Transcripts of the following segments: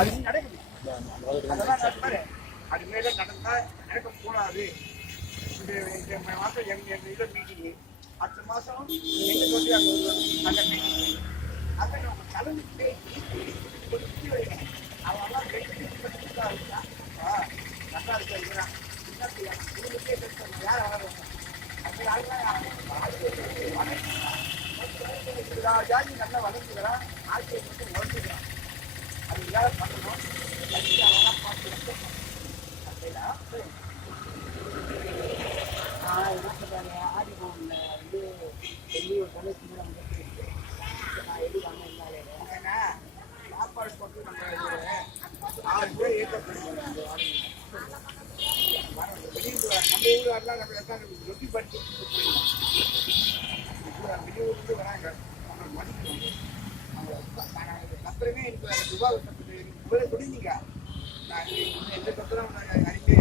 அது நடக்குது. அதெல்லாம் அது மேலே நடந்தா நடக்கக்கூடாது. இந்த மாதம் எங்க இதில் மீட்டிங்கு, அடுத்த மாதம் எங்க சொல்லி அங்கே அந்த மீட்டிங் அதை நம்ம கலந்து பேசி ஒரு புத்தி வைக்கணும். அவெல்லாம் நல்லா இருக்கிறான் உங்களுக்கே பேசுறாங்க யார் வளருவாங்க அப்படி யாரும் ஜாதி நல்லா வளர்ந்துக்கிறான், ஆட்சியை மட்டும் உடஞ்சுக்கிறான். அது யாரும் பண்ணணும் அதெல்லாம் பார்த்து அப்படின்னா என்ன சொல்றாங்க, ஆடி போகல வந்து வெளியே ஒரு தொலைச்சி கூட நான் எது வாங்க இருந்தாலே ஏன்னா சாப்பாடு போட்டு நம்ம 6 பேர் ஏற்றப்படுறாங்க. வெளியூர் நம்ம ஊரெல்லாம் நம்ம ரொட்டி படிச்சு வெளியூர்லேருந்து வராங்க, அவங்க மதிக்கணும். அப்புறமே எனக்கு அந்த விவாதத்துக்கு இவ்வளோ சொல்லிங்க நான் எந்த பத்திரம் அறிக்கை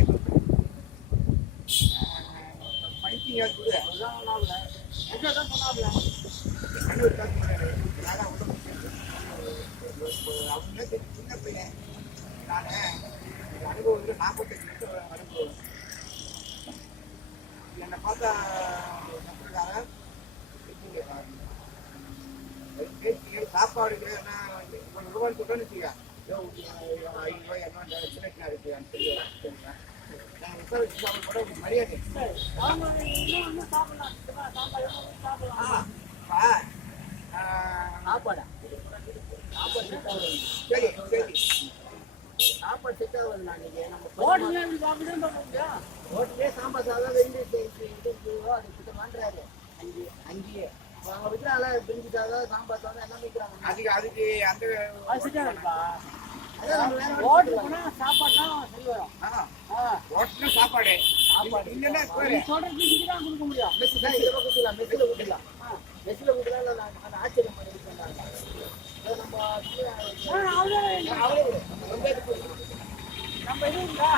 படிப்பீங்க கூட அதுதான் சொன்னாப்ல தான் சொன்னாப்ல அவங்க சின்ன பையன் நான் அனுபவம் 45 நிமிஷம் அனுபவம் என்னை பார்த்தா சாப்பாடு என்ன 1 ரூபான்னு சொல்றேன்னு வச்சுக்கா 5 ரூபாய் என்ன சின்ன இருக்கு கூட மரியாதை சாப்பாடா சரி சரி சாப்பாடு செட் ஆகுது. நான் ஹோட்டலே சாம்பார் சாதம் அது சுத்தமான்றாரு அங்கேயே அவங்க விற்கிறாங்களா பிரிஞ்சு சாதம் சாம்பார் சாதம் எல்லாம் விற்கிறாங்க. அதுக்கு அந்த சாப்பாடு சாப்பாடு இல்லைன்னா கொடுக்க முடியும். மெஸ்ஸில் கொடுக்கலாம் மெஸ்ஸில் கொடுக்கலாம் மெஸ்ஸில் கொடுக்கலாம் இல்லை அந்த ஆச்சரியம் பண்ணி சொன்னாங்க. நம்ம எதுவும் இல்லா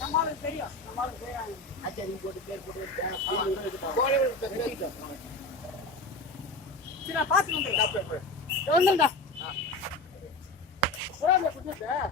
நம்மளுக்கு தெரியும் நம்மளுக்கு செய்யறாங்க ஆச்சரியம் போட்டு பேர் போட்டு சரி நான் பார்த்து வந்துடுறேன்.